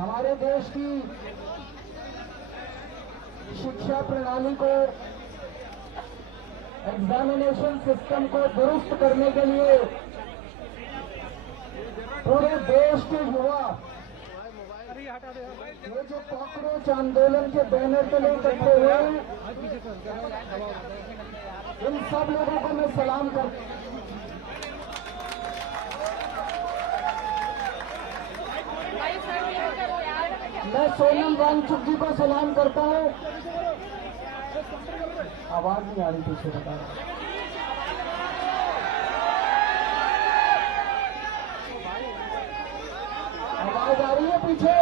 हमारे देश की शिक्षा प्रणाली को, एग्जामिनेशन सिस्टम को दुरुस्त करने के लिए पूरे देश के युवा ये जो कॉकरोच आंदोलन के बैनर तले इकट्ठे हुए हैं, इन सब लोगों को मैं सलाम करता हूं। मैं सोनम वांगचुक जी को सलाम करता हूं। आवाज नहीं आ रही पीछे, बता रहा। आवाज आ रही है पीछे?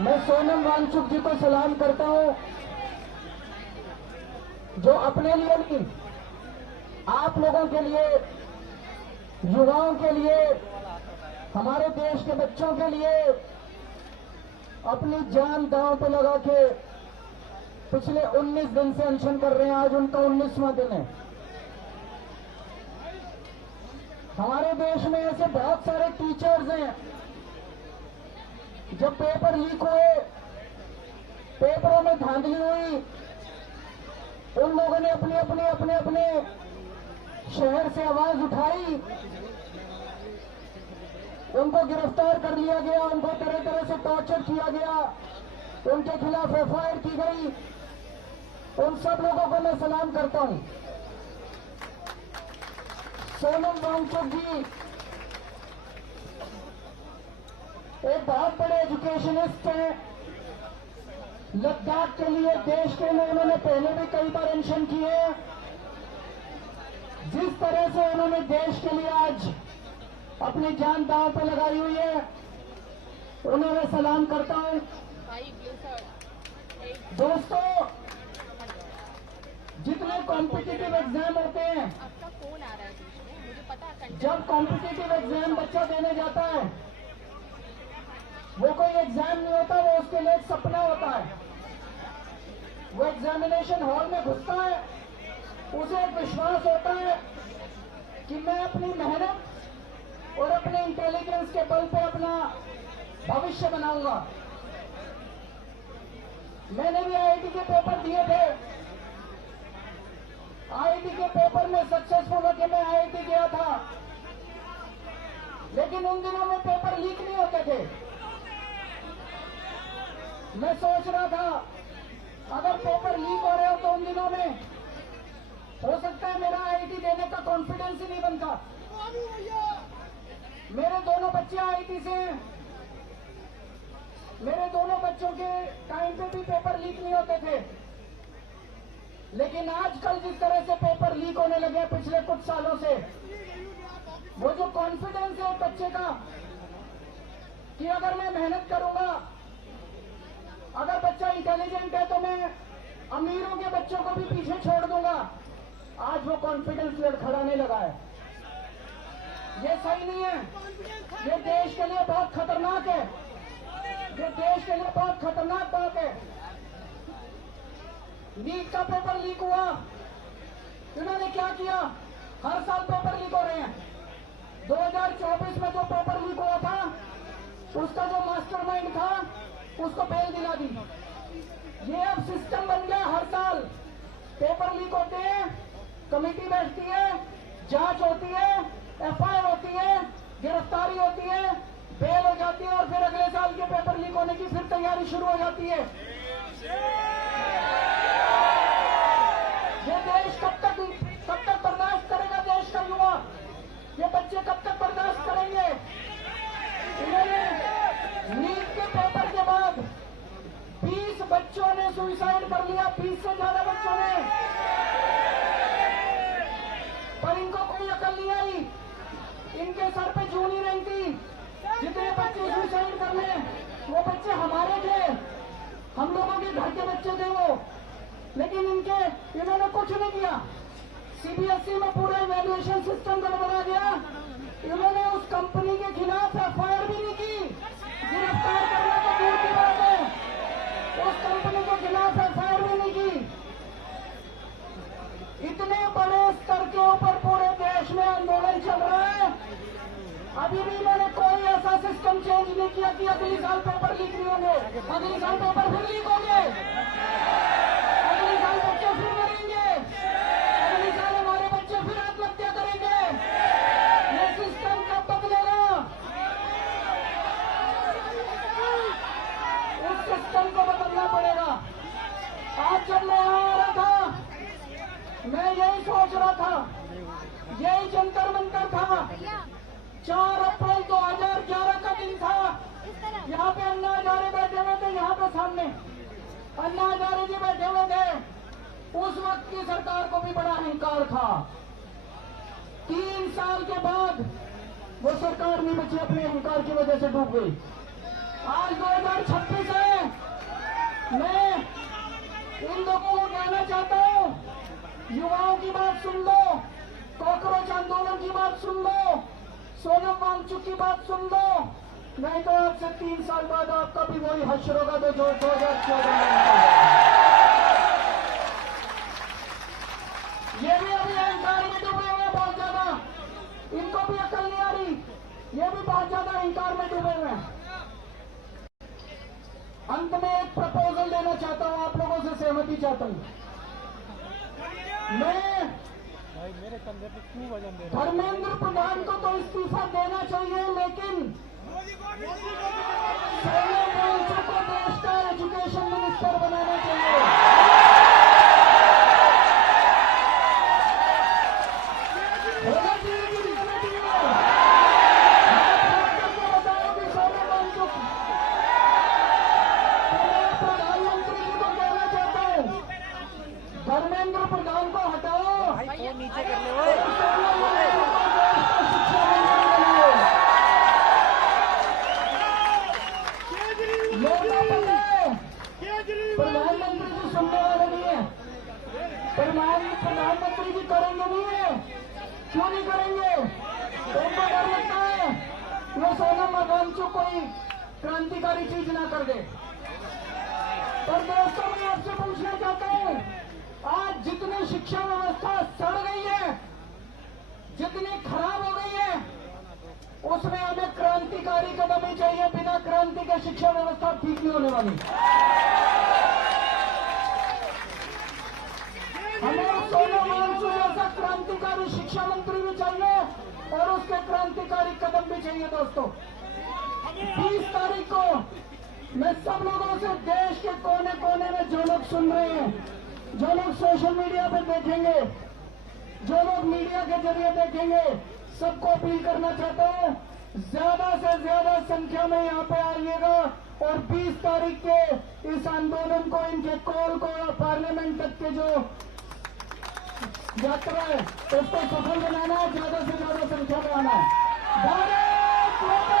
मैं सोनम वांगचुक जी को सलाम करता हूं, जो अपने लिए नहीं, आप लोगों के लिए, युवाओं के लिए, हमारे देश के बच्चों के लिए अपनी जान दांव पे लगा के पिछले 19 दिन से अनशन कर रहे हैं। आज उनका 19वां दिन है। हमारे देश में ऐसे बहुत सारे टीचर्स हैं, जब पेपर लीक हुए, पेपरों में धांधली हुई, उन लोगों ने अपने शहर से आवाज उठाई, उनको गिरफ्तार कर लिया गया, उनको तरह तरह से टॉर्चर किया गया, उनके खिलाफ एफआईआर की गई। उन सब लोगों को मैं सलाम करता हूं। सोनम वांगचुक जी एक बहुत बड़े एजुकेशनिस्ट हैं। लद्दाख के लिए देश के लिए उन्होंने पहले भी कई बार अनशन किए। जिस तरह से उन्होंने देश के लिए आज अपनी जान दांव पे लगाई हुई है, उन्हें मैं सलाम करता हूं। दोस्तों, जितने कॉम्पिटिटिव एग्जाम होते हैं, जब कॉम्पिटिटिव एग्जाम बच्चा देने जाता है, वो कोई एग्जाम नहीं होता, वो उसके लिए एक सपना होता है। वो एग्जामिनेशन हॉल में घुसता है, उसे एक विश्वास होता है कि मैं अपनी मेहनत और अपने इंटेलिजेंस के बल पे अपना भविष्य बनाऊंगा। मैंने भी आईआईटी के पेपर दिए थे। आईआईटी के पेपर में सक्सेसफुल होकर मैं आईआईटी गया था, लेकिन उन दिनों में पेपर लीक नहीं होते थे। मैं सोच रहा था अगर पेपर लीक हो रहे हो तो उन दिनों में हो सकता है मेरा आईआईटी देने का कॉन्फिडेंस ही नहीं बनता। मेरे दोनों बच्चे आईआईटी से हैं। मेरे दोनों बच्चों के टाइम पे भी पेपर लीक नहीं होते थे, लेकिन आजकल जिस तरह से पेपर लीक होने लगे पिछले कुछ सालों से, वो जो कॉन्फिडेंस है बच्चे का कि अगर मैं मेहनत करूंगा, अगर बच्चा इंटेलिजेंट है तो मैं अमीरों के बच्चों को भी पीछे छोड़ दूंगा, आज वो कॉन्फिडेंस लड़खड़ाने लगा है। ये सही नहीं है। ये देश के लिए बहुत खतरनाक है। ये देश के लिए बहुत खतरनाक बात है। नीट का पेपर लीक हुआ, इन्होंने क्या किया? हर साल पेपर लीक हो रहे हैं। 2024 में जो पेपर लीक हुआ था, उसका जो मास्टरमाइंड था, उसको बेल दिला दी। ये अब सिस्टम बन गया। हर साल पेपर लीक होते हैं, कमेटी बैठती है, जांच होती है, एफआईआर होती है, गिरफ्तारी होती है, बेल हो जाती है, और फिर अगले साल के पेपर लीक होने की फिर तैयारी शुरू हो जाती है। ये देश कब तक बर्दाश्त करेगा? देश का युवा, ये बच्चे कब तक बर्दाश्त करेंगे? इन्होंने नीट के पेपर के बाद 20 बच्चों ने सुसाइड कर लिया, 20 से ज्यादा बच्चों ने, पर इनको कोई अकल नहीं आई। इनके सर पे जूं नहीं रही थी। जितने बच्चे सुसाइड कर ले, वो बच्चे हमारे थे, हम लोगों के घर के बच्चे थे वो, लेकिन इन्होंने कुछ नहीं किया। सीबीएसई में पूरा इवैल्यूएशन सिस्टम गड़बड़ा गया। इन्होंने उस कंपनी के खिलाफ एफआईआर भी नहीं की। गिरफ्तार करना तो दूर की बात है, उस कंपनी के खिलाफ एफआईआर भी नहीं की। इतने बड़े स्तर के ऊपर पूरे देश में आंदोलन चल रहा है, अभी भी इन्होंने कोई ऐसा सिस्टम चेंज नहीं किया कि अगले साल पेपर लीक नहीं होंगे। अगले साल पेपर फिर लीक होंगे, अगले साल बच्चे फिर मरेंगे, अगले साल हमारे बच्चे फिर आत्महत्या करेंगे। ये सिस्टम कब बदलेगा? इस सिस्टम को बदलना पड़ेगा। आज जब मैं यहाँ आ रहा था, मैं यही सोच रहा था, यही जंतर मंतर था। 4 अप्रैल 2011 का दिन था। यहाँ पे अन्ना हजारे बैठे हुए थे, यहाँ पे सामने अन्ना हजारे जी बैठे हुए थे। उस वक्त की सरकार को भी बड़ा अहंकार था। 3 साल के बाद वो सरकार नहीं बची, अपने अहंकार की वजह से डूब गई। आज 2026 है। मैं इन लोगों को कहना चाहता हूँ, युवाओं की बात सुन लो, कॉकरोच आंदोलन की बात सुन लो, सोनम वांगचुक की बात सुन लो, नहीं तो आज से 3 साल बाद आपका भी वही हश्र होगा जो 2014 में। ये भी अभी अहंकार में डूबे हुए हैं बहुत ज्यादा, इनको भी अकल नहीं आ रही, ये भी बहुत ज्यादा अहंकार में डूबे हुए हैं। अंत में एक प्रपोजल देना चाहता हूं, आप लोगों से सहमति चाहता हूं। मैं धर्मेंद्र प्रधान को तो इस्तीफा देना चाहिए, लेकिन सोनम वांगचुक को देश का एजुकेशन मिनिस्टर बनाना चाहिए। होना चाहिए कि नहीं होना चाहिए? आपको बताओ कि सोनम वांगचुक, मैं प्रधानमंत्री जी को कहना चाहता हूँ, धर्मेंद्र प्रधान को हटाओ, नीचे कर ले। प्रधानमंत्री जी सुनने वाले नहीं है, प्रधानमंत्री जी करेंगे नहीं है। क्यों नहीं करेंगे? उनको डर लगता है वो सोनम वांगचुक कोई क्रांतिकारी चीज ना कर दे। पर दोस्तों, मैं आपसे पूछना चाहता हूँ, आज जितनी शिक्षा व्यवस्था सड़ गई है, जितनी खराब हो गई है, उसमें हमें क्रांतिकारी कदम ही चाहिए। बिना क्रांति के शिक्षा व्यवस्था ठीक नहीं होने वाली। हमें सोनम वांगचुक जैसा क्रांतिकारी शिक्षा मंत्री भी चाहिए और उसके क्रांतिकारी कदम भी चाहिए। दोस्तों, 20 तारीख को मैं सब लोगों से, देश के कोने कोने में जो लोग सुन रहे हैं, जो लोग सोशल मीडिया पे देखेंगे, जो लोग मीडिया के जरिए देखेंगे, सबको अपील करना चाहता हूँ, ज्यादा से ज्यादा संख्या में यहाँ पे आइएगा और 20 तारीख के इस आंदोलन को, इनके कॉल को, पार्लियामेंट तक के जो यात्रा है उसको सफल बनाना है, ज्यादा से ज्यादा संख्या में आना है।